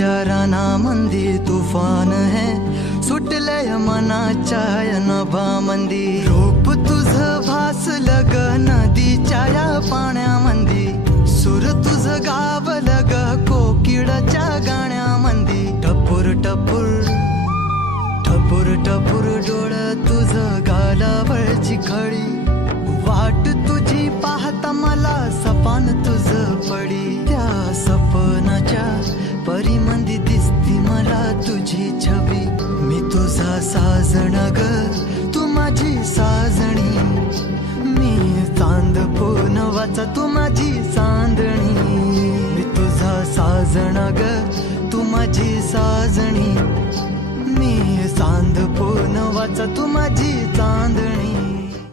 विचाराना मंदी तुफान है सुटलय मनाच्या नभामंदी रूप तुझं भासलं ग नदीच्या या पाण्यामंदी सुर तुझं गावलं ग कोकिळाच्या गाण्यामंदी टपूर टपूर टपूर टपूर डोळं तुझं गालावरची खळी वाट तुझी पाहता मला सपान तुझं पडी त्या सपनाच्या परिमंदी दिसती मला तुझी छबी मी तुझा साजण ग तू माझी साजणी मी चांद पूनवाचा तू माझी चांदणी मी तुझा साजण ग तू माझी साजणी मी चांद पूनवाचा तू माझी